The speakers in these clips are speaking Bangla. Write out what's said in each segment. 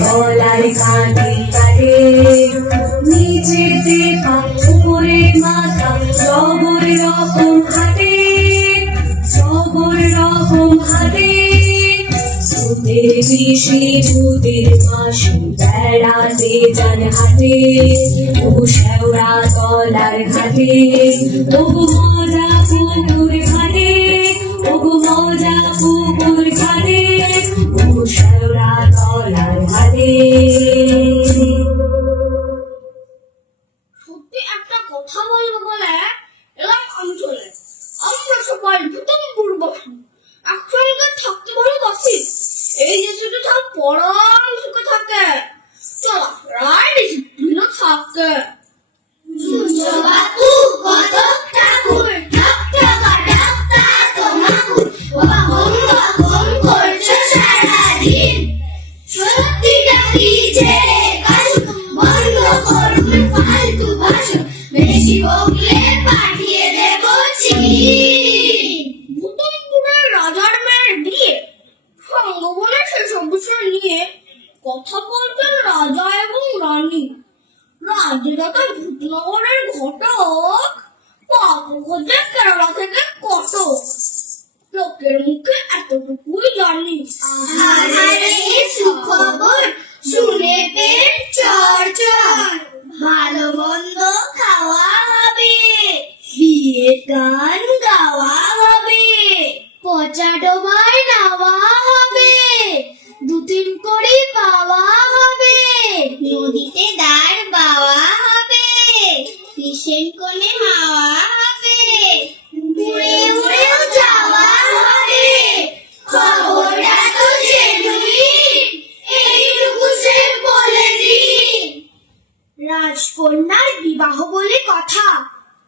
গলার কাঁধে কাঁধে নিচেতে পা উপরে মাথা সবর রকম হাতে সবর রকম হাতে সুদের বেশি সুদের মাসি বেড়াতে যান হাতে ও শেওড়া তলার ঘাটে তবু মজা পুকুর ঘাটে তবু মজা পুকুর ঘাটে ও শেওড়া তলার ঘাটে। সত্যি একটা কথা বলবো বলে এলাম অঞ্চলে আমরা সবাই ভূতমপুর বসি একসঙ্গে থাকতে ভালোবাসি। এই যে শুধু সব পরম সুখে থাকে চলো রায় ডিসিপ্লিন থাকে। সূর্যবাবু কত ঠাকুর ঠকঠকা ঠকটা তোমাকুর বকম বকম করছো সারাদিন সত্যিটা কি ছেড়ে কাশু বন্ধ করুন ফালতু ভাষণ বেশি বকলে পাঠিয়ে দেব চিঠি। ভূতমপুরের রাজার মেয়ের বিয়ে সঙ্গবনে সেসব বিষয় নিয়ে কথা বলতেন রাজা এবং রানী। রাজদাতা ভূতনগরের ঘটক পাবো খোঁজে কেরালা থেকে কটক লোকের মুখে এতটুকুই জানি। আহারে সুখবর শুনে পেট চড়চড় ভালো মন্দ খাওয়া হবে বিয়ে গান গাওয়া হবে পচা ডোবায় নাওয়া হবে 2-3 করে পাওয়া হবে নদীতে দাঁড় বাওয়া হবে কিসেন কোণে হাওয়া হবে উড়ে উড়েও যাওয়া হবে খবরটা তো জেনুইন এইটুকু সে বলে দিন। রাজকন্যার বিবাহ বলে কথা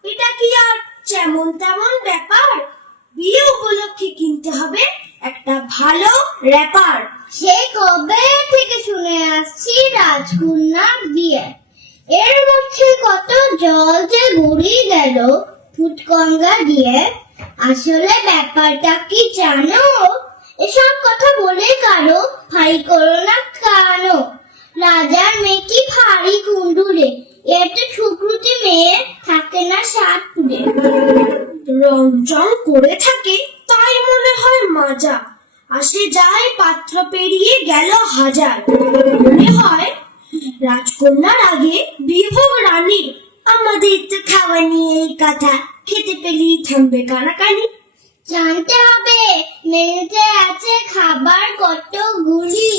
এটা কি আর যেমন তেমন ব্যাপার বিয়ে উপলক্ষে কিনতে হবে একটা ভালো র্যাপার। সে কবে থেকে শুনে আসছি রাজকন্যার বিয়ে এর মধ্যে কত জল যে গড়িয়ে গেল ফুটকঙ্গা দিয়ে আসলে ব্যাপারটা কি জানো এসব কথা বলে কারো ভাই করো না কানো রাজার মেয়ে কি ভারী কুণ্ডুরে এতে সুকৃতি মেয়ে থাকে না সাতপুরে রংচং করে থাকে তাই মনে হয় মাজা আসে যায় পাত্র পেরিয়ে গেল হাজার মনে হয় রাজকন্যার আগে বিভোগ রানী আমাদের তো খাওয়া নিয়ে এই কথা খেতে পেলেই থামবে কানাকানি জানতে হবে মেনুতে আছে খাবার কতগুলি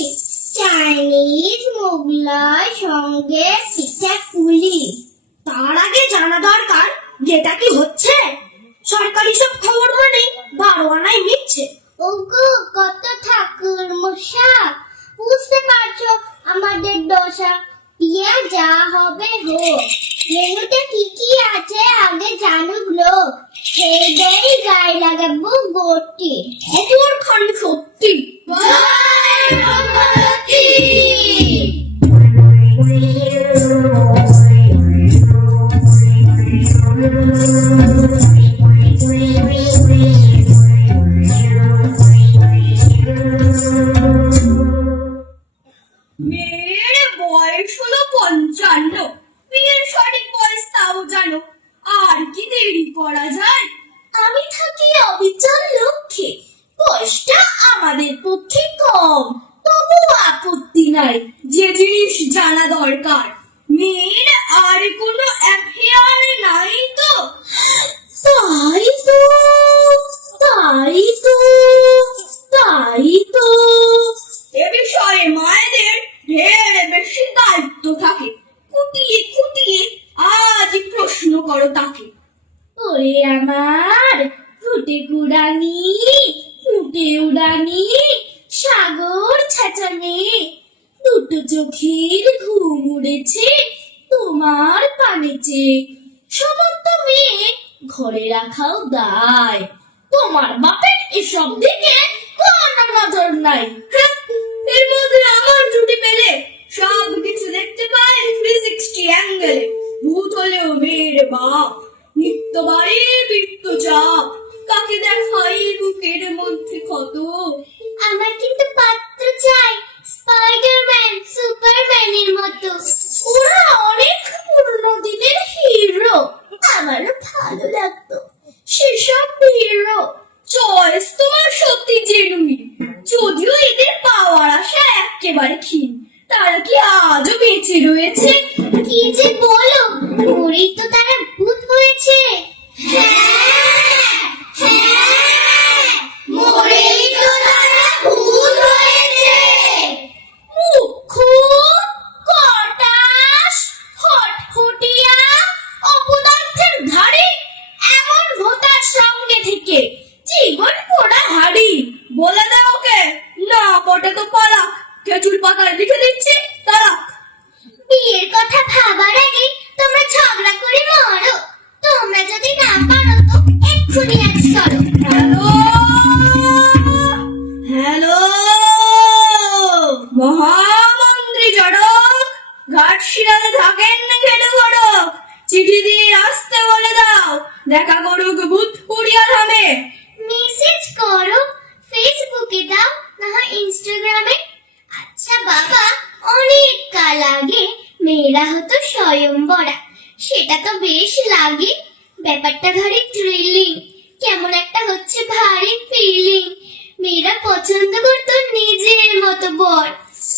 চাইনিজ মোগলাই সঙ্গে পিঠা পুলি তার আগে জানা দরকার যেটা কি হচ্ছে সরকারি সব খবর মানে 12 আনায় মিথ্যে। ওগো কত ঠাকুর মশা বুঝতে পারছো আমাদের দশা বিয়ে যা হবে হোক মেনুতে কি কি আছে আগে জানুক লোক সেই দেই গায়ে লাগাবো গোটি খবর খালি সত্যি জয় ভগবতী। মেয়ের বয়স হলো 55 বিয়ের সঠিক বয়স তাও জানো আর কি দেরি করা যায়। আমি থাকি অবিচল লক্ষ্যে বয়সটা আমাদের পক্ষে কম তবু আপত্তি নাই যে জিনিস জানা দরকার মেয়ের আর কোনো অ্যাফেয়ার নাই তো। তাই তো তাই তো তাই তো এ বিষয়ে মায়েদের ঢের বেশি দায়িত্ব থাকে খুঁটিয়ে খুঁটিয়ে আজ প্রশ্ন করো তাকে। ওরে আমার ফুটে কুড়ানি ফুটে উড়ানি সাগর ছাঁচানে দুটো চোখের ঘুম উড়েছে তোমার পানেছে সমস্ত মেয়ে ঘরে রাখাও দায় তোমার বাপের এসব দিকে কোনো নজর নাই। এর মধ্যে আমার জুটি পেলে সব কিছু দেখতে পায় 360 অ্যাঙ্গেলে ভূত হলেও মেয়ের বাপ নিত্য বাড়ি বৃত্ত চাপ কাকে দেখাই বুকের মধ্যে ক্ষত আমার কিন্তু একেবারে ক্ষীণ। তারা কি আজও বেঁচে রয়েছে? কি যে বলো, মরেই তো তারা ভূত হয়েছে। মরেই তো তারা ভূত হয়েছে। মুখ্য, কটাস, হটহটিয়া, অপদার্থের ধারে এমন ভোতার সঙ্গে থেকে জীবন পোড়া হাড়ি। বলে দাও ওকে, না পটে তো পালা। খেজুর পাকায় লিখে দিচ্ছি তারা। বিয়ের কথা ভাবার আগে তোমরা ঝগড়া করে মরো। তোমরা যদি না পারো তো এক্ষুনি এক সরো। হ্যালো হ্যালো, মহামন্ত্রী জড়ক, ঘাট শিরাতে থাকেন না খেটে বড়। চিঠি দিয়ে আসতে বলে দাও, দেখা করুক ভূত পুড়িয়া ধামে। মেসেজ করো, ফেসবুকে দাও, না হয় ইনস্টাগ্রামে। আচ্ছা বাবা, অনেক কাল আগে মেয়েরা হতো স্বয়ংবরা। সেটা তো বেশ লাগে, ব্যাপারটা ভারী থ্রিলিং। কেমন একটা হচ্ছে ভারী ফিলিং। মেয়েরা পছন্দ করতো নিজের মতো বর।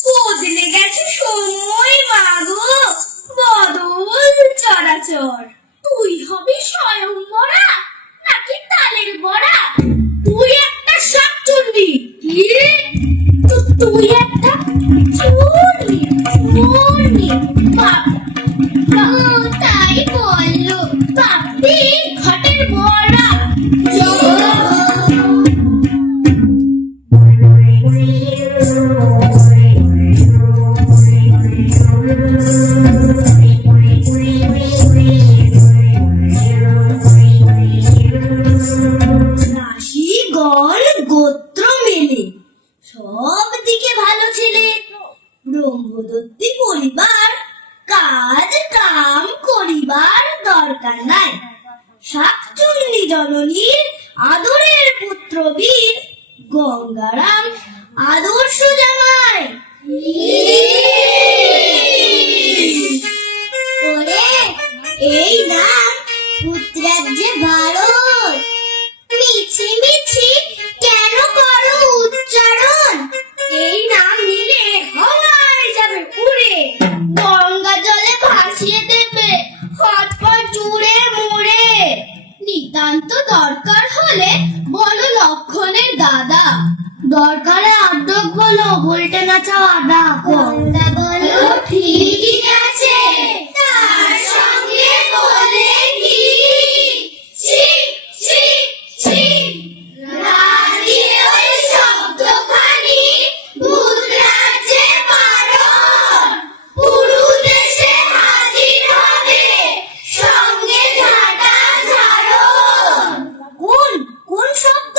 বদলে গেছে সময় মাগো, বদল চরাচর। তুই হবি স্বয়ংবরা নাকি তালের বড়া? তুই একটা শাকচুন্নি। কি? তুই একটা চুন্নি, চুন্নি। বাবা, তাই বললো। বাপি ঘটের বড়া। রাশি গণ গোত্র মেলে সব দিকে ভালো ছেলে। ব্রহ্মদত্তি পরিবার, কাজ কাম করিবার দরকার নাই। শাকচুন্নি জননীর আদরের পুত্র বীর, গঙ্গারাম আদর্শ জামাই। ওরে, এই নাম পুত্রাজ্যে ভারত। মিছি মিছি কেন করো উচ্চারণ? এই নাম নিলে হওয়ায় যাবে উড়ে। গঙ্গা জলে ভাসিয়ে দেবে হাত পা জুড়ে মুড়ে। নিতান্ত দরকার হলে বলো লক্ষণের দাদা। দরকারে আড্ডক বলো, বলতে না চাও আদা। গঙ্গা বলো ঠিকই আছে, তার সঙ্গে বলে কি? ছি ছি ছি, রাগে ওই শব্দখানি ভূত রাজ্যে বারণ। পুরু দেশে হাজির হবে সঙ্গে ঝাঁটা ঝাড়ন। কোন কোন শব্দ?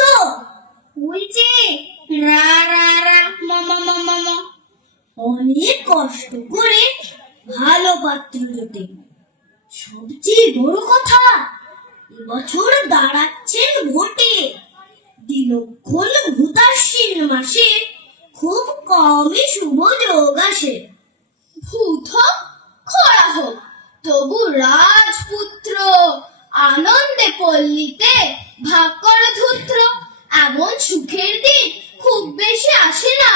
ওই যে রা রা রা মামা মামা মা। অনেক কষ্ট করে ভালো পাত্র জোটে। সবচেয়ে বড় কথা, এবছর দাঁড়াচ্ছেন ভোটে। দিনক্ষণ ভূতাশ্বিন মাসে খুব কমই শুভ যোগ আসে। ভূত হোক খরা হোক তবু রাজপুত্র, আনন্দে পল্লীতে ভাগ করো ধূত্র। এমন সুখের দিন খুব বেশি আসে না,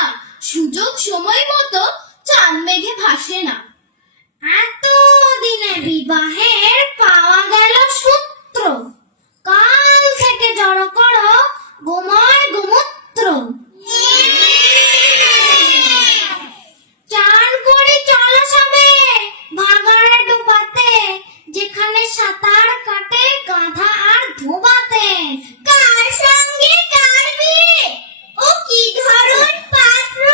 সুযোগ সময় মতো চাঁদ মেঘে ভাসে না। এত দিনে বিবাহের পাওয়া গেল সূত্র। কাল থেকে জড়ো করো গোময় গোমূত্র। চান করি চলো সবে ভাগাড়ে ডুবাতে, যেখানে সাঁতার কাটে গাধা আর ধোবাতে। কার সঙ্গে কার বিয়ে, ও কি ধরন পাত্র?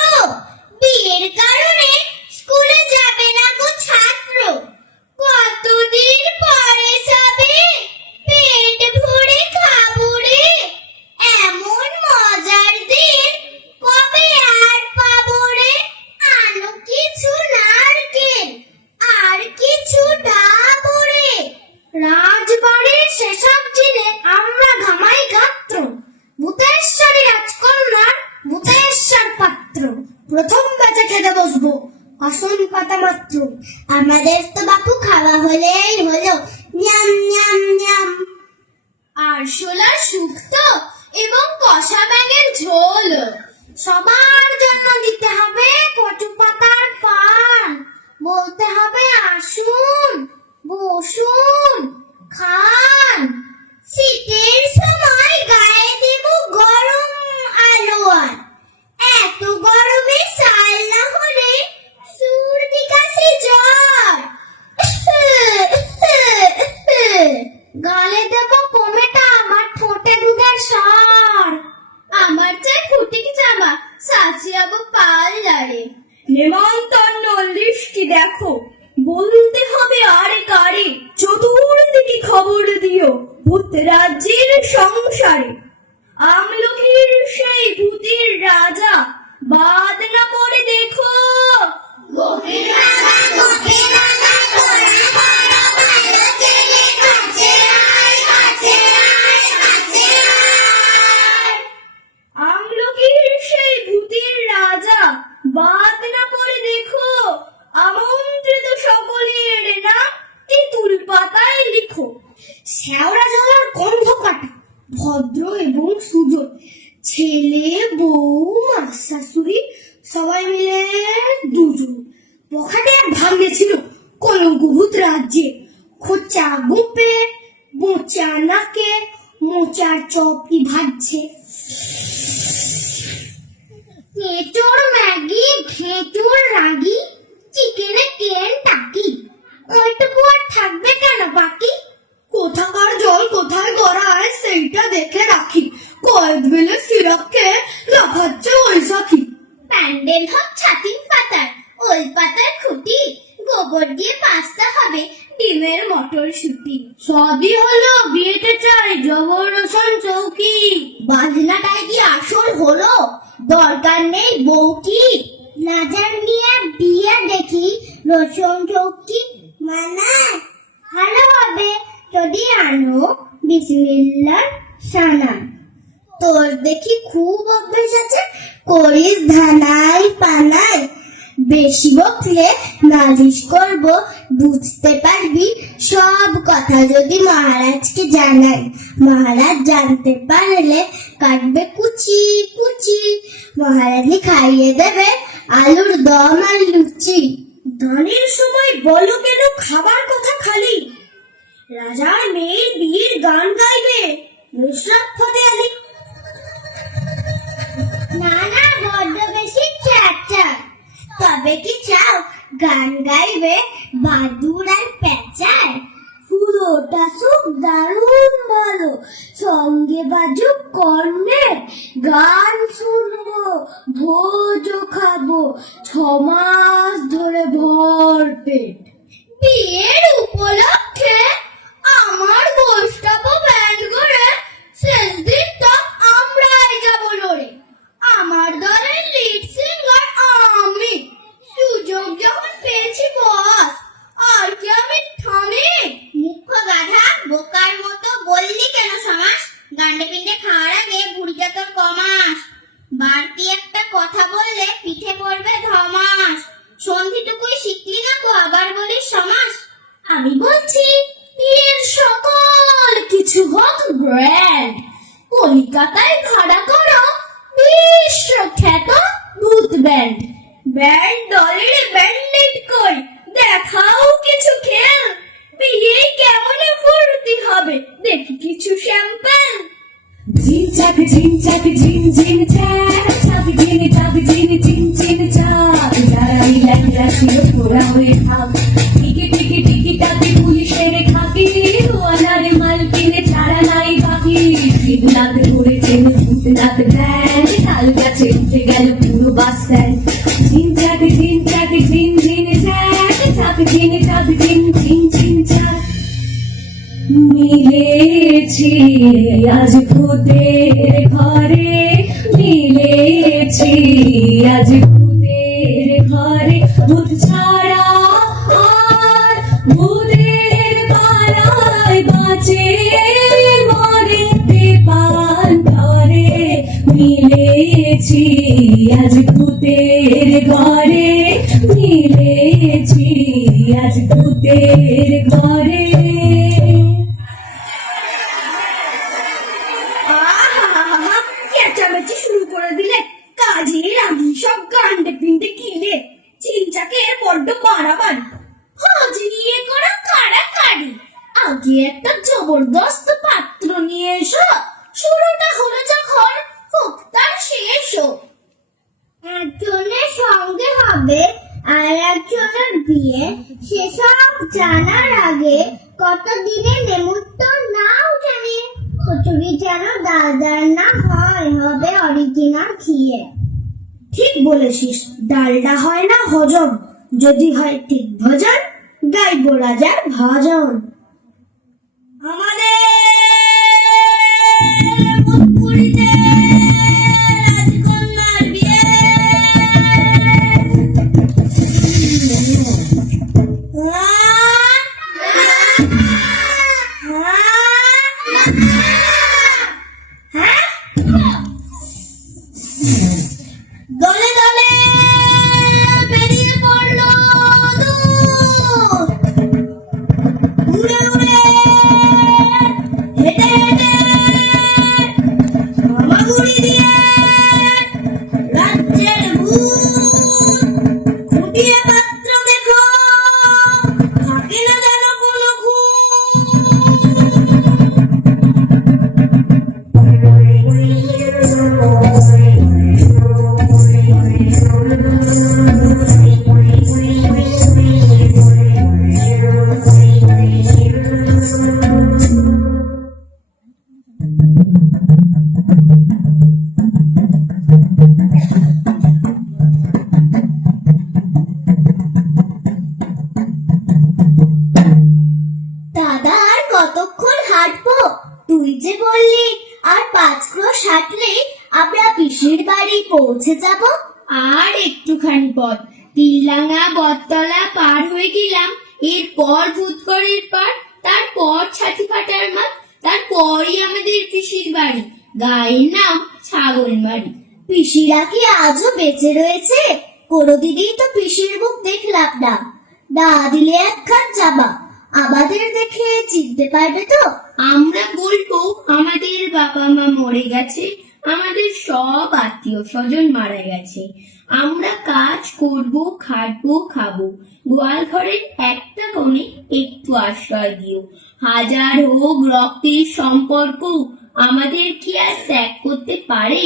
বিয়ের কারণে স্কুলে যাবে না গো ছাত্র। কতদিন পরে সবে পেট ভরে খাবো রে। এমন মজার দিন কবে আর পাবো রে। আনো কিছু নারকেল আর কিছু ডাবো রে। রাজবাড়ির সেসব দিনে আমরা ঘামাই গাত্র। ভূতেশ্বরী রাজকন্যার ভূতেশ্বর পাত্র। প্রথম বেঁচে খেতে বসবো, আসন পাতা মাত্র। আমাদের তো বাপু খাওয়া হলেই হলো, ন্যাম ন্যাম ন্যাম। আরশোলার শুক্তো এবং কষা ব্যাঙের ঝোল। সবার জন্য দিতে হবে কচু কাছে যাবো পার্লারে। নেমন্তন্ন লিস্টটি দেখো, বলতে হবে আরে কারে, চতুর্দিকে খবর দিও ভূত রাজ্যের সংসারে। আমলকির সেই ভূতের রাজা, বাদ না পড়ে দেখো। আমলকির সেই ভূতের রাজা, বাদ না পড়ে দেখো। আমন্ত্রিত সকলের নাম তেঁতুল পাতায় লিখো। শ্যাওড়া জলার গন্ধ কাটা, ভদ্র এবং সুজন, ছেলে বউ মা শাশুড়ি সবাই মিলে দুজন। পকেটে এক ভাগ্নে ছিল কলঙ্কভূত রাজ্যে, খোঁচা গোপে মোচা নাকে মোচার চপি ভাজছে। এঁচোড় ম্যাগি ঘেঁচোড় রাগি, চিকেনে কেন টাকি, ওইটুকু আর থাকবে কেন বাকি? কোথাকার জল কোথায় গড়ায় সেইটা দেখে রাখি, কয়েক বেলে সিরাপকে লাফাচ্ছে ওই সাথী। প্যান্ডেল হোক ছাতিম পাতার, ওই পাতার খুঁটি, গোবর দিয়ে পাস্তা হবে ডিমের মটরশুঁটি। সবই হলো, বিয়েতে চাই জবরদস্ত চৌকি, বাজনাটাই কি আসল হলো, দরকার নেই বউ কি? রাজার মিয়া বিয়ে দেখি রসুন চৌকি মানা ভালো হবে যদি আনো বিসমিল্লাহ সানা। তোর দেখি খুব অভ্যেস আছে, করিস ধানাই পানাই, বেশি বকলে নালিশ করব, বুঝতে পারবি সব কথা যদি মহারাজকে জানাই। মহারাজ জানতে পারলে কাটবে কুচি কুচি, মহারানী খাইয়ে দেবে আলুর দম আর লুচি। দানের সময় বলো কেন খাবার কথা খালি, রাজার মেয়ের বিয়ের গান গাইবে নুসরাত ফতে আলী। না না, বড্ড বেশি চ্যাচা, তবে কি চাও গান গাইবে বাদুর আর পেঁচার? পুরোটা সুখ দারুণ ভালো, সঙ্গে বাজুক কর্নেট, গান শুনবো ভোজও খাবো 6 মাস ধরে ভরপেট। বিয়ের উপলক্ষে আমার গোষ্ঠপো ব্যান্ড করে শেষ দিনটা আমরাই যাবো লড়ে। আমার দলের লিড সিঙ্গার আমি, সুযোগ যখন পেয়েছি বস, আর কি আমি থামি? মুখ্য গাধা, বোকার মতো বললি কেন সমাস? গান্ডে পিন্ডে খাওয়ার আগে বুড়িটা তোর কমাস, বাড়তি একটা কথা বললে পিঠে পড়বে ধমাস। সন্ধিটুকুই শিখলি না গো, আবার বলিস সমাস। আমি বলছি বিয়ের সকল কিছু হোক গ্র্যান্ড, কলকাতায় ভাড়া করো বিশ্বখ্যাত ভূত ব্যান্ড। ব্যান্ড দলের ব্যান্ডেড কই, দেখাও কিছু খেল, বিয়ে কেমন ফুর্তি হবে দেখি কিছু স্যাম্পল। ঝিনচাক ঝিনচাক ঝিন ঝিন ছ্যাক, ছাক ঝিনি ছাক ঝিনি ঝিন ঝিন ছাক, যারাই ল্যাংড়া ছিল ঘোরা হয়ে থাক, টিকি টিকি টিকি টাকি পুলিশের খাকি, ওয়ানারে মাল কিনে ছাড়া নাই বাকি। শিবনাথ ধরেছেন ভূতনাথ ব্যান্ড, তাল গাছে উঠে গেল পুরো বাস স্ট্যান্ড। ঝিনচাক ঝিনচাক ঝিন ঝিন ছ্যাক, ছাক ঝিনি ছাক ঝিন ঝিন ঝিন ছাক। মিলেছি আজ ভূতের ঘরে, মিলেছি আজ ভূতের ঘরে, ভূত ছাড়া আর ভূতের পাড়ায় বাঁচে মরে পান ধরে। মিলেছি আজ ভূতের ঘরে, মিলেছি আজ ভূতের ঘরে। চেঁচামেচি শুরু করে দিলে, কাজের আমি সব গান্ডে পিন্ডে কিনলে, চিনচাকে বড্ড বাড়াবাড়ি, হাজিরিয়ে করা কাড়াকাড়ি। আগে একটা জবরদস্ত পাত্র নিয়ে এসো, শুরুটা হলো যখন হোক তার শেষও। একজনের সঙ্গে হবে আর একজনের বিয়ে, সেসব জানার আগে কত দিনে নেমন্তন্ন নাও জানি, কচুরি যেন দাদার না হয়, হবে অরিজিনাল ঘিয়ে। বলেছিস, ডালটা হয় না হজম, যদি হয় ঠিক ভজন, গাইব রাজার ভজন। আমাদের পুরীতে রাজকন্যার বিয়ে। দলে দলে বেরিয়ে পড়লো দূর, উড়ে উড়ে হেঁটে হেঁটে মামাগুড়ি দিয়ে রাজ্যের ভূত খুঁটিয়ে পাত্র দেখো, থাকে না যেন কোনো দাদা, আর কতক্ষণ হাঁটবো? তুই যে বললি আর 5 ক্রোশ হাঁটলে আমরা পিসির বাড়ি পৌঁছে যাব। আর একটুখানি পথ, তিলডাঙ্গা বটতলা পার হয়ে গেলাম, এরপর ভূতগড়ের পার, তারপর ছাতিফাটার মাঠ, তারপরই আমাদের পিসির বাড়ি, গায়ের নাম ছাগলমারি। পিসিরা কি আজও বেঁচে রয়েছে? কোনোদিনই তো পিসির মুখ দেখলাম না। না দিলে একখান জামা, আমাদের দেখে চিনতে পারবে তো? আমরা বলবো আমাদের বাবা মা মরে গেছে, আমাদের সব আত্মীয় স্বজন মারা গেছে, আমরা কাজ করব, খাটবো, খাবো, গোয়াল ঘরের একটা কোণে একটু আশ্রয় দিও। হাজার হোক রক্তের সম্পর্ক, আমাদের কি আর ত্যাগ করতে পারে?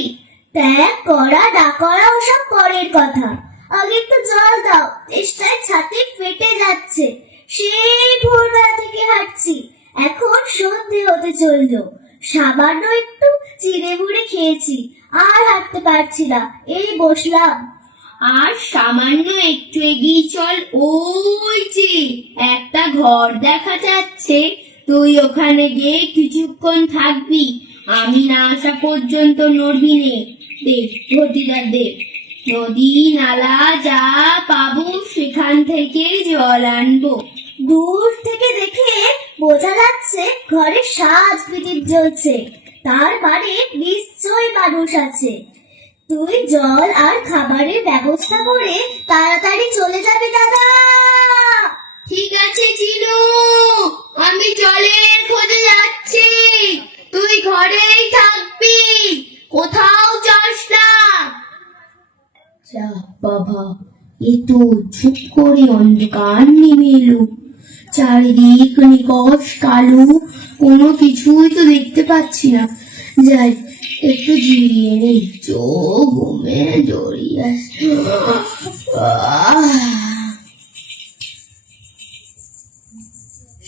ত্যাগ করা না করা ওসব পরের কথা। আগে একটু জল দাও, তেষ্টায় ছাতি ফেটে যাচ্ছে। সেই ভোরবেলা থেকে হাঁটছি, এখন সন্ধে হতে চললো। সামান্য একটু চিড়ে মুড়ে খেয়েছি, আর হাঁটতে পারছি না, এই বসলাম। আর সামান্য একটু এগিয়ে চল, ওই যে একটা ঘর দেখা যাচ্ছে, তুই ওখানে গিয়ে কিছুক্ষণ থাকবি, আমি না আসা পর্যন্ত নড়বি নে। দেব ঘটিদার দেব, নদী নালা যা পাবো সেখান থেকে জল আনবো। দূর থেকে দেখে বোঝা যাচ্ছে ঘরে সাজ প্রদীপ জ্বলছে, তার মানে নিশ্চয় মানুষ আছে। তুই জল আর খাবারের ব্যবস্থা করে তাড়াতাড়ি চলে যাবি দাদা। ঠিক আছে চিনু, আমি জলের খোঁজে যাচ্ছি, তুই ঘরেই থাকবি, কোথাও যাস না। যা বাবা, এ তো চুপ করে অন্ধকার নেমে এলো, চারিদিক নিকষ কালো, কোনো কিছুই তো দেখতে পাচ্ছি না। যাই একটু জিরিয়ে নেই, চোখ ঘুমে জড়িয়ে আসছে।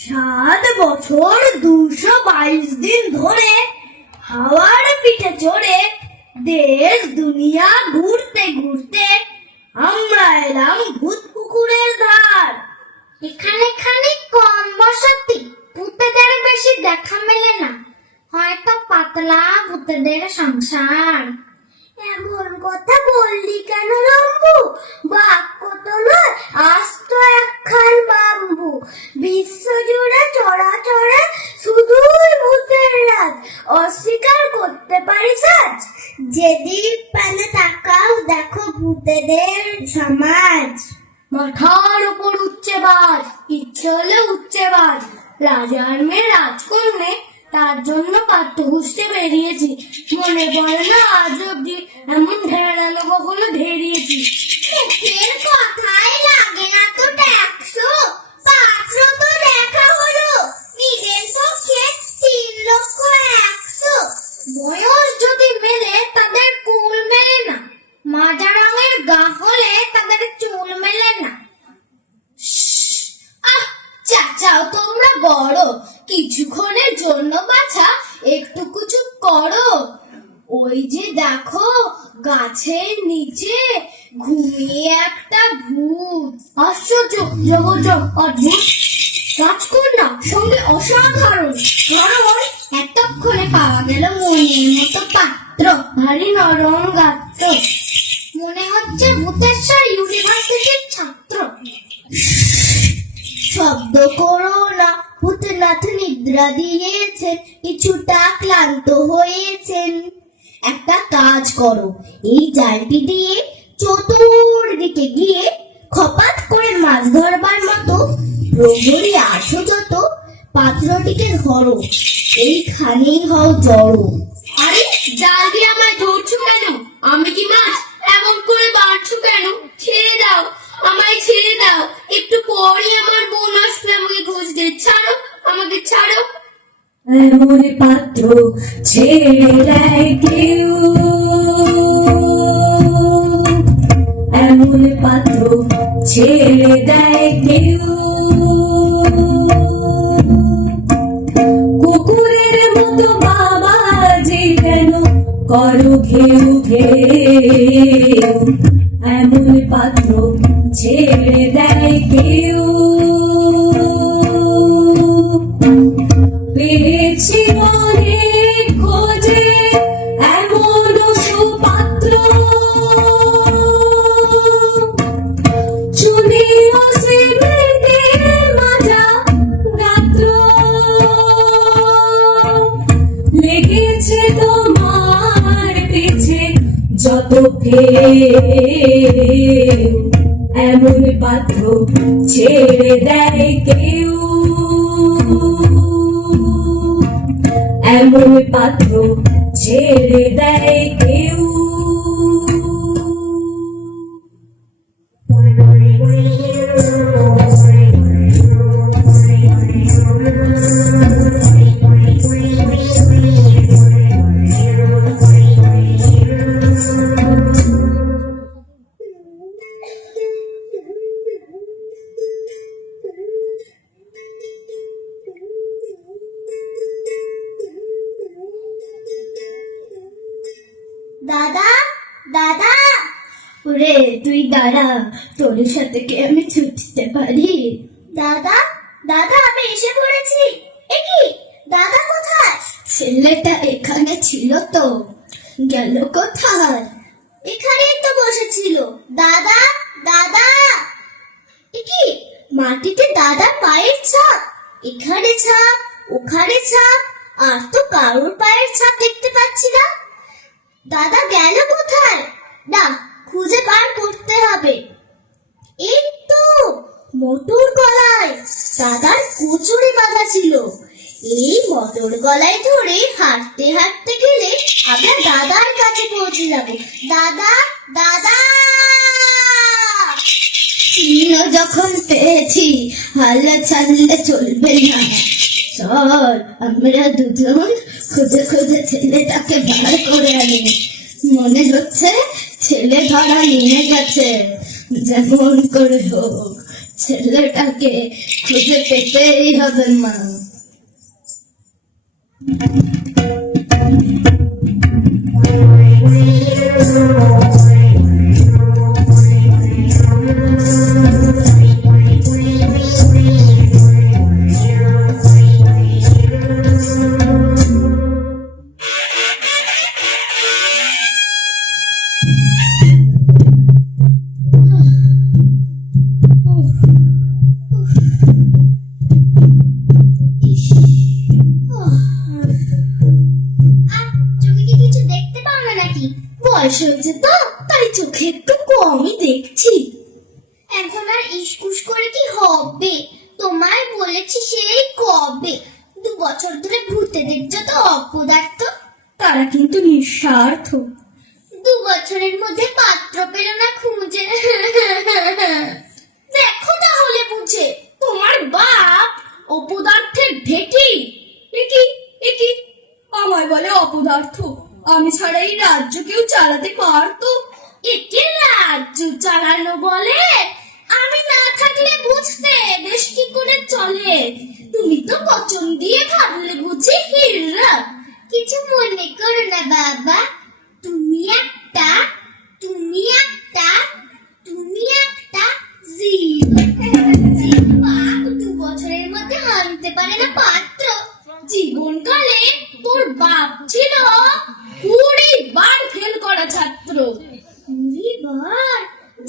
7 বছর 222 দিন ধরে হাওয়ার পিঠে চড়ে দেশ দুনিয়া ঘুরতে ঘুরতে আমরা এলাম ভূত পুকুরের ধার। এখানে খানিক কম বসতি, ভূতেদের বেশি দেখা মেলে না, হয়তো পাতলা ভূতেদের সংসার। এমন কথা বললি কেন রম্বু? বাক্য তো নয়, আস্ত একখান বাম্বু। বিশ্বজুড়ে চড়াচড়ে শুধুই ভূতের রাজ, অস্বীকার করতে পারিস আজ? যেদিক পানে তাকাও দেখো ভূতেদের সমাজ। মাথার উপর উচ্চেবাজ, ইচ্ছে হলে উচ্চেবাজ, রাজার মেয়ে রাজকন্যে, তার জন্য পাঠ্য ঘুষতে বেরিয়েছি। মনে পড়ে না আজ অব্দি এমন ঢেড়ালো কখনো ঢেরিয়েছি। মুখের কথাই লাগে না তো ট্যাক্সো, পাত্র তো দেখা হলো, নিজের পক্ষে 3,100,000। বয়স যদি মেলে তাদের কুল মেলে না, মাজা রঙের গা হলে তাদের চুল মেলে না। আহ, চাচাও তোমরা বড়, কিছুক্ষণের জন্য বাছা একটু কিছু করো। ওই যে দেখো গাছের নিচে ঘুমিয়ে একটা ভূত। আশ্চর্য, জবরদস্ত, অদ্ভুত। রাজকন্যা সঙ্গে অসাধারণ। কারণ এতক্ষণে পাওয়া গেল মনের মতো পাত্র, ভারী নরম গাত্র। মনে হচ্ছে ভূতেশ্বর ইউনিভার্সিটির ছাত্র। শব্দ করো না, ভূতনাথ নিদ্রা দিয়েছেন, কিছুটা ক্লান্ত হয়েছেন। একটা কাজ করো, এই জালটি দিয়ে চতুর্দিকে গিয়ে খপাত করে মাছ ধরবার মতো প্রহরী আছো যত, পাত্রটিকে ধরো, এইখানেই হও জড়ো। আরে জাল দিয়ে আমায় ধরছো কেন? আমি কি মাছ? এমন করে বাড়ছো কেন? ছেড়ে দাও, আমায় ছেড়ে দাও। একটু পরই আমার বোন আসবে আমাকে ঘোষ দিয়ে। ছাড়ো, আমাকে ছাড়ো। এমন পাত্র ছেড়ে দেয় কেউ, এমন পাত্র ছেড়ে দেয় কেউ। কুকুরের মতো বাবাজি কেন করো ঘেউ ঘেউ, এমন পাত্র ছেড়ে দেয় কেউ। পেয়েছি অনেক খোঁজে এমন সুপাত্র, চুনিও সিমেন্টের মাজা গাত্র। লেগেছে তোমার পিছে যত ফেউ, এমন পাত্র ছেড়ে দেয় কেউ, এমন পাত্র ছেড়ে দেয় কেউ। দাদা, দাদা, ওরে তুই দাঁড়া, তোর সাথে কি আমি ছুটতে পারি? দাদা, দাদা, আমি এসে পড়েছি। এ কি, দাদা কোথায়? ছেলেটা এখানে ছিল তো, গেল কোথায়? এখানেই তো বসেছিল। দাদা, দাদা। এ কি, মাটিতে দাদার পায়ের ছাপ। এখানে ছাপ, ওখানে ছাপ, আর তো কারোর পায়ের ছাপ দেখতে পাচ্ছি না। দাদা গেল কোথায়? না, খুঁজে বার করতে হবে। এই তো মোটর গলায় দাদার কুচুরি বাঁধা ছিল। এই মোটর গলায় ধরে হাঁটতে হাঁটতে গেলে আমরা দাদার কাছে পৌঁছে যাব। দাদা, দাদা। চিহ্ন যখন পেয়েছি, হাল্লা ছাড়লে চলবে না। চল আমরা দুজন খুঁজে খুঁজে ছেলেটাকে বার করে আনি। মনে হচ্ছে ছেলে ধরা নিয়ে গেছে। যেমন করে হোক ছেলেটাকে খুঁজে পেতেই হবে মা। তুমি কি কিছু দেখতে পাও না নাকি? বয়স হয়েছে তো, তাই চোখে একটু কমই দেখছি। এখন আর ইসকুস করে কি হবে? তোমায় বলেছি সেই কবে। 2 বছর ধরে ঘুরতে দেখছো তো অপদার্থ। তারা কিন্তু নিঃস্বার্থ। 2 বছরের মধ্যে পাত্র পেল না খুঁজে। দেখো তাহলে বুঝে। তোমার বাপ অপদার্থের ঢেকি। একি আমায় বলে অপদার্থ। আমি ছাড়া এই রাজ্য কেউ চালাতে পারতো? একে রাজ্য চালানো বলে? আমি না থাকলে বুঝতে দেশ কি করে চলে। তুমি তো বচন দিয়ে ভাবলে বুঝি হিররা। কিছু মনে করো না বাবা, তুমি একটা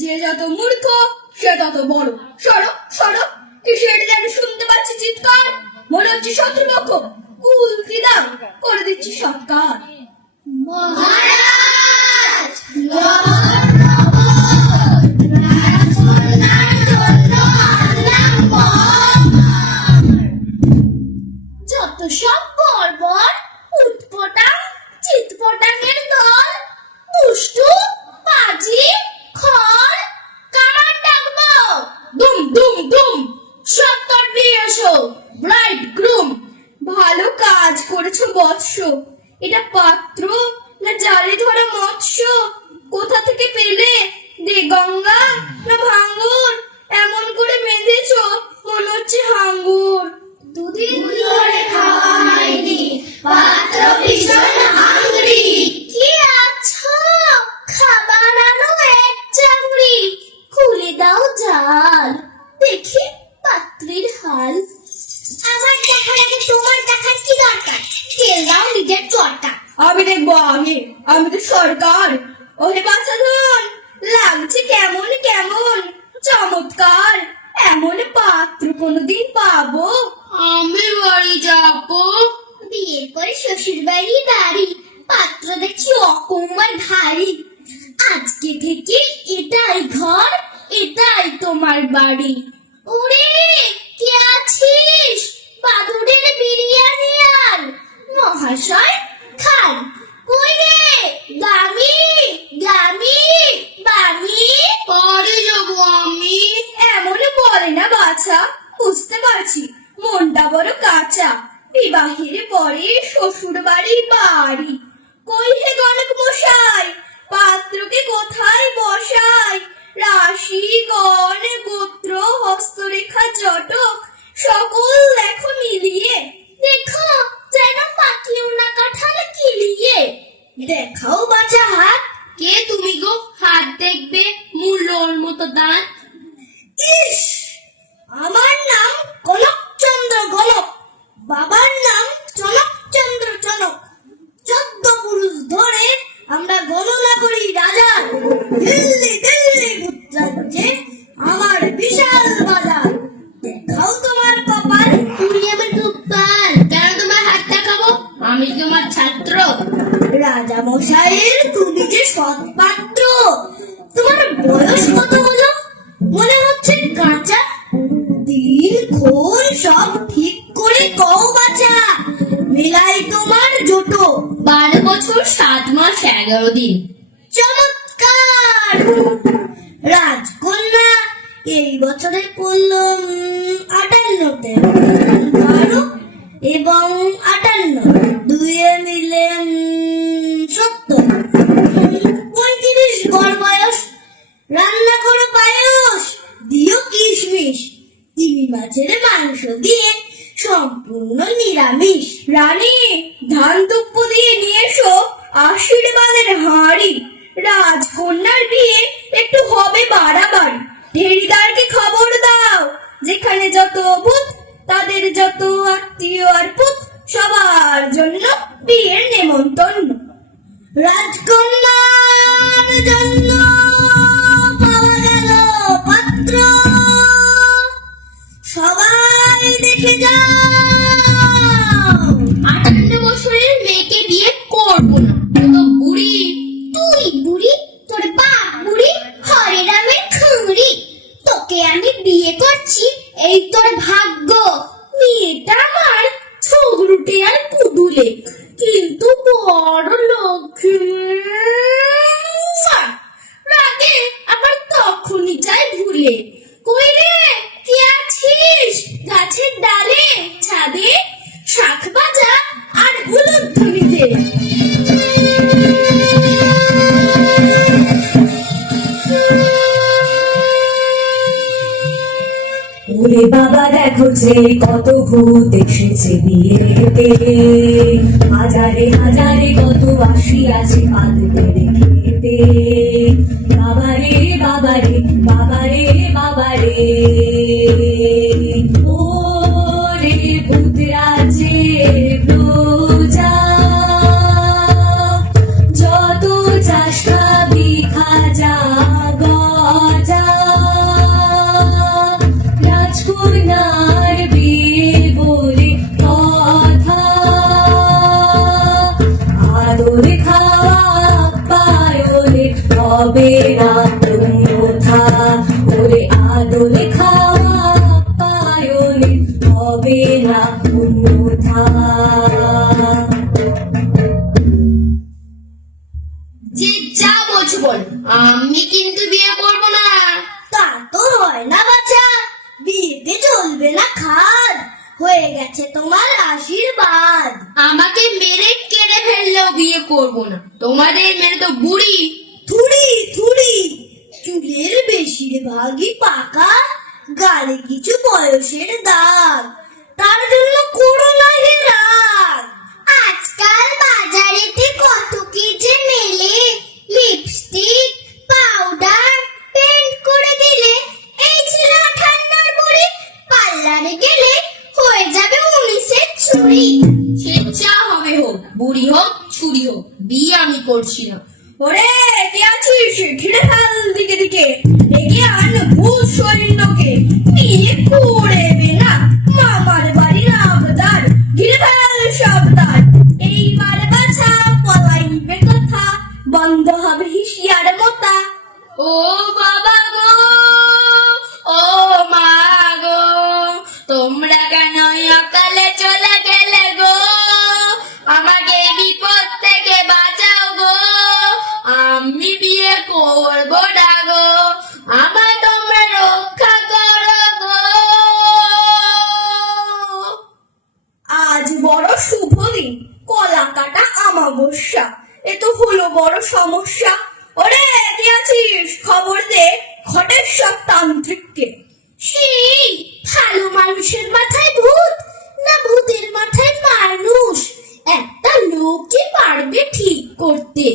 যে যত মূর্খ সে তত বড়। সরো সরো, কিসের যেন শুনতে পাচ্ছি চিৎকার, মনে হচ্ছে শত্রুপক্ষ। কুলকি দাও, করে দিচ্ছি সৎকার। মহারাজ যত সব বর্বর উৎপটাং চিৎপটাঙের দল, দুষ্টু পাজি খল, কামান ডাকবো। দুম দুম দুম, সত্তর নিয়ে এসো ব্রাইড গ্রুম। ভালো কাজ করেছো বৎস, এটা পাত্র না জালে ধরা মৎস্য? কোথা থেকে পেলে, দে গঙ্গা না ভাঙ্গুর? এমন করে মেধেছো মনে হচ্ছে হাঙ্গুর। দুদিন ধরে খাওয়া হয়নি, পাত্র ভীষণ হাংরি। কি আছো, খাবার আনো এক চামড়ি, খুলে দাও জাল, দেখি পাত্রীর হাল। আমার দেখার আগে তোমার দেখার কি দরকার? তেল দাও নিজের চরকা। আমি দেখবো, আমি তো সরকার। ওহে বাছাধন, লাগছে কেমন কেমন চমৎকার। এমন পাত্র কোনদিন পাবো? আমি বাড়ি যাবো। বিয়ের পরে শ্বশুর বাড়ি দাঁড়ি, পাত্র দেখছি অকম্মার ধারি। আজকে থেকে এটাই ঘর, এটাই তোমার বাড়ি। ওরে কে আছিস, বাদুড়ের বিরিয়ানি আর মহাশয় খান। কই রে গামি, গামি বামি? পরে যাবো আমি। এমন বলে না বাছা, বুঝতে পারছি মনটা বড় কাঁচা। বিবাহের পরে শ্বশুর বাড়ি বাড়ি, কই হে গণক মশাই, পাত্রকে কোথায় বসাই? রাশি গণ গোত্র হস্তরেখা জটক সকল দেখো মিলিয়ে। দেখো যেন পাতলিও না কাঁঠাল কিলিয়ে। দেখাও বাছা হাত। কে তুমি গো, হাত দেখবে মূল্যর মতো দাঁত? ইস, আমার নাম কনকচন্দ্র গণক, বাবার নাম চনকচন্দ্র চনক। 14 পুরুষ ধরে আমরা গণনা করি রাজার। দিল্লি দিল্লি গুজরাজ্যে আমার বিশাল বাজার। দেখাও তোমার কপাল। তুমি আমার গোপাল। কেন তোমার হাত দেখাবো? আমি তোমার ছাত্র। রাজা মশাইয়ের তুমি যে সৎ পাত্র। তোমার বয়স কত হলো? মনে হচ্ছে কাঁচা। দিন ক্ষণ সব ঠিক করে কও বাছা, মেলাই তোমার জোটো। 12 বছর 7 মাস 11 দিন। চমৎকার! রাজকন্যা এই বছরে পড়ল 58তে। 12 এবং 58 দুয়ে মিলে 70। 35 গড় বয়স। রান্না করো পায়েস, দিও কিশমিশ, তিমি মাছের মাংস দিয়ে সম্পূর্ণ নিরামিষ। রানী, ধান তুপ্প দিয়ে নিয়ে এসো আশীর্বাদের হাঁড়ি। রাজকন্যার বিয়ে একটু হবে বাড়াবাড়ি। ঢেরিদারকে খবর দাও, যেখানে যত ভূত তাদের যত আত্মীয় আর পুত, সবার জন্য বিয়ের নেমন্তন্ন। রাজকন্যার জন্য পাওয়া গেল পাত্র, সবাই দেখে যাও। 58 বছরের মেয়েকে বিয়ে করবো না, ও তো বুড়ি। তুই বুড়ি, তোর বাপ বুড়ি, হরে রামের খুঁড়ি। তোকে আমি বিয়ে করছি, এই তোর ভাগ্য। মেয়েটা আমার ছগরুটে আর কুদুলে, কিন্তু বড় লক্ষ্মী। রাগে আবার তখনই চাই ভুলে। কই রে, কে আছিস গাছের ডালে ছাদে? শাখ বাজা আর উলুধ্বনি দে। ওরে বাবা দেখো যে কত ভূত এসেছে বিয়েতে, হাজারে হাজারে কত আসিয়াছে পাততে খেতে। বাবারে বাবারে বাবারে বাবারে, ওরে ভূত রাজ্যের প্রজা, যত চাষ খাবি খাজা গজা। অন্যথা, ওরে আদল খাওয়া পায়নে হবে না অন্যথা। যে যা বলছো বল, আমি কিন্তু বিয়ে করবো না। তা তো হয় না বাচ্চা, বিয়েতে চলবে না খাদ, হয়ে গেছে তোমার আশীর্বাদ। আমাকে মেরে কেড়ে ফেললেও বিয়ে করবো না, তোমাদের মেরে তো বুড়ি। থুড়ি থুড়ি, চুলের বেশিরভাগই পাকা, গালে কিছু বয়সের দাগ, তার জন্য করো না হে রাগ। আজকাল বাজারেতে কত কি যে মেলে, লিপস্টিক, পাউডার, পেন্ট করে দিলে এই ছিল ঠান্ডার বড়ি, পার্লারে গেলে হয়ে যাবে 19-এর চুড়ি। সে যা হবে হোক, বুড়ি হোক ছুরি হোক, বিয়ে আমি করছি না। ওরে কে আছিস, ঘিরে ফেল দিকে দিকে, ডেকে আন ভূত সৈন্যকে, বিয়ে করবে না মামার বাড়ির আবদার, ঘিরে ফেল সাবধান, এইবারে বাছা পলাইবে কথা, বন্ধ হবে হিসিয়ার মোতা। ও বাবা গো, ও মা গো, তোমরা কেন অকালে চলে গেলে গো, আমাকে বিপদ থেকে বাঁচাও গো, আমি বিয়ে করবো না গো, আমার তোমরা রক্ষা করো গো। আজ বড় শুভ দিন, কলা কাটা আমাবস্যা, এ তো হলো বড় সমস্যা। ওরে কে আছিস, খবর দে ঘটেশ্বর তান্ত্রিককে। সেই ভালো মানুষের মাথায় ভূত, না ভূতের মাথায় মানুষ, একটা লোকই পারবে ঠিক করতে,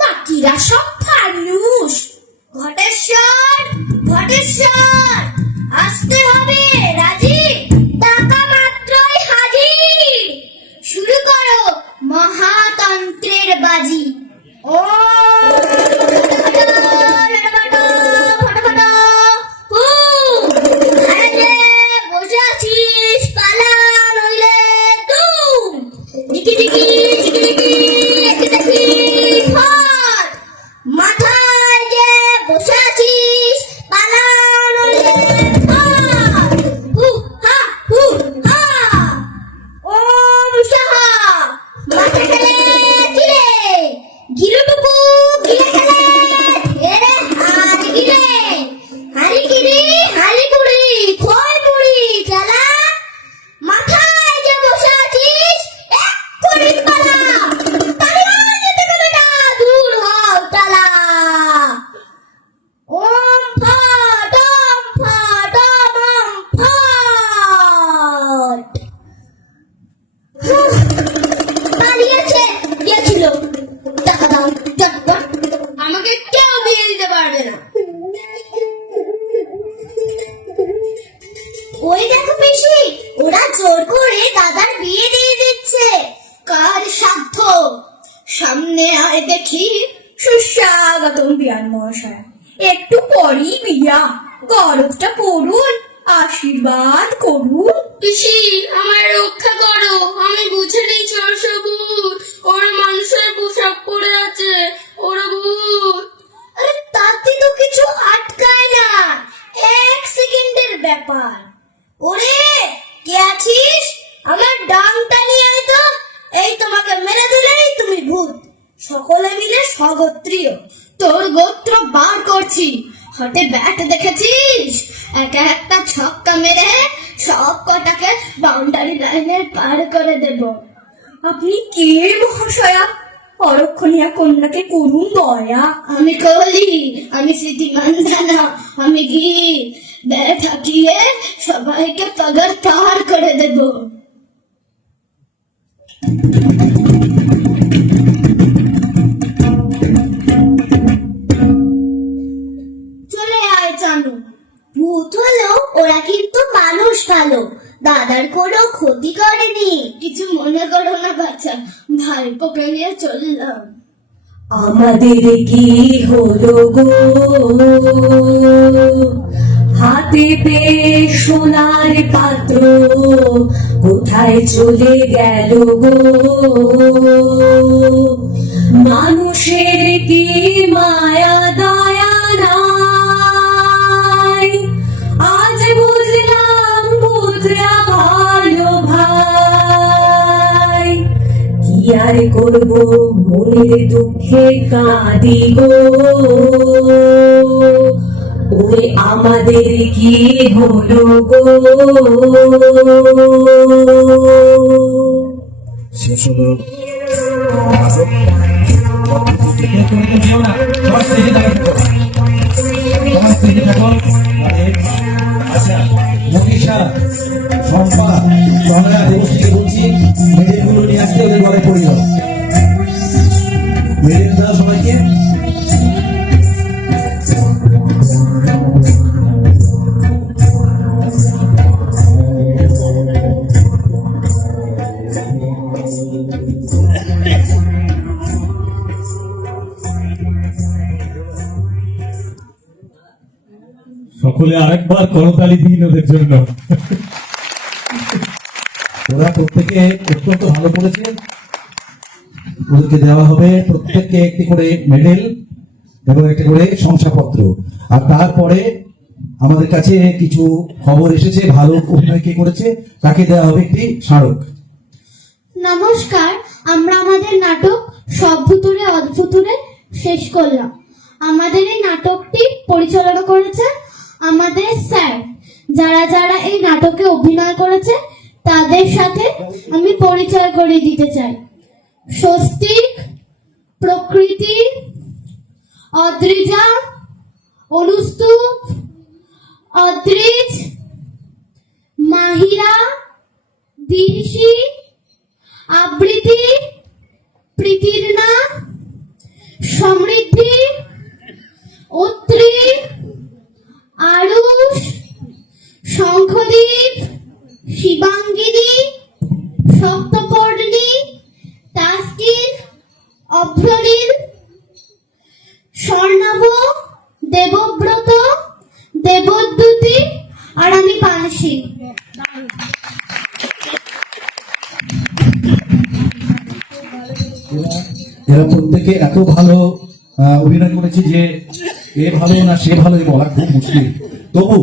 বাকিরা সব ফানুষ। ঘটেশ্বর ঘটেশ্বর, আসতে হবে রাজি, টাকা মাত্রই হাজির, শুরু করো মহাতন্ত্রের বাজি। ও বসে আছিস, পালা নইলে তুম, ডিকি ডিকি ডিকি ডিকি একি দেখি ফট, মাথায় যে বসে আছিস, পালা নইলে ফট, হু হা হু হা, ওম সাহা, মাথা খেলে গিলে, গিলুটুকু গিলে খেলে, এরে আজ গিলে, হারি গিরি হারি বুড়ি খই বুড়ি চালা, মাথায় যে বসে আছিস এক্ষুনি পালা, পালা যেতে গেলে না, দূর হও তালা। ওম ফট ওম ফট ওম ফট, পালিয়েছে গেছিল, টাকা দাও চটপট। আমাকে কেউ বিয়ে দিতে পারবে না। ওই দেখো পিসি, ওরা জোর করে দাদার বিয়ে দিয়ে দিচ্ছে। কার সাধ্য, সামনে আয় দেখি। সুস্বাগতম বিয়ান মহাশয়, একটু পরই বিয়া, গরবটা পড়ুন, আশীর্বাদ করুন। পিসি আমার রক্ষা করো, আমি বুঝে নিয়েছি ওরা সব ভূত, ওরা মানুষের পোশাক পরে আছে, ওরা ভূত। আরে তাতে তো কিছু আটকায় না, 1 সেকেন্ডের ব্যাপার। ওরে কে আছিস, আমার ডাংটা নিয়ে আয় তো, এই তোমাকে মেরে দিলেই তুমি ভূত। সকলে মিলে স্বগোত্রীয়। তোর গোত্র বার করছি, হাতে ব্যাট দেখেছিস, একা একটা ছক্কা মেরে সব কটাকে বাউন্ডারি লাইনের পার করে দেব। আপনি কে মহাশয়া, অরক্ষণীয়া কন্যাকে করুন দয়া। আমি কলি, আমি স্মৃতি মান্ধানা, আমি গীত বেড়ে থাকিয়ে সবাইকে পাগার পার করে দেব। চলে আয় চানু, ভূত হলো ওরা কিন্তু মানুষ ভালো, দাদার কোনো ক্ষতি করেনি। কিছু মনে করো না বাচ্চা, ভাইপোকে নিয়ে চললাম। আমাদের কি হলো গো, হাতে পেয়ে সোনার পাত্র কোথায় চলে গেল গো, মানুষের কি মায়া দয়া নাই। করব মনের দুঃখে কাঁদি গো ওরে আমাদের কি হলো গো শেষ হলো নাটক। কেউ কোনো কিছু না, সবাই স্টেজে থাকো। সবাই স্টেজে থাকো। আচ্ছা, মনীষা, শম্পা, তনয়া, দেবশ্রীকে বলছি মেডেলগুলো নিয়ে আসতে, ওদের ঘরে পড়ে যাও। মেডেল দাও সবাইকে। সকলে আরেকবার করতালি দিন ওদের জন্য। ওরা প্রত্যেকে অত্যন্ত ভালো করেছে। ওদেরকে দেওয়া হবে প্রত্যেককে একটি করে মেডেল এবং একটি করে শংসাপত্র। আর তারপরে আমাদের কাছে কিছু খবর এসেছে, ভালো অভিনয় কে করেছে তাকে দেওয়া হবে একটি স্মারক। নমস্কার, আমরা আমাদের নাটক সব ভুতুরে অদ্ভুতুরে শেষ করলাম। আমাদের এই নাটকটি পরিচালনা করেছে আমাদের স্যার। যারা যারা এই নাটকে অভিনয় করেছে তাদের সাথে আমি পরিচয় করিয়ে দিতে চাই। স্বস্তিক, প্রকৃতি, অদ্রিজা, অনুস্তুপ, অদ্রিজ, মাহিরা, দিনশি, আবৃতি, প্রীতির্না, সমৃদ্ধি, অত্রি, আরুষ, শঙ্খদীপ, শিবাঙ্গিনী, সপ্তপর্ণী, তাস্কিন, অভ্রনীল, স্বর্ণাভ, দেবব্রত, দেবদ্যুতি আর আমি পানসী। এরা প্রত্যেকে এত ভালো অভিনয় করেছে যে এ ভালো না সে ভালো বলা খুব মুশকিল। তবু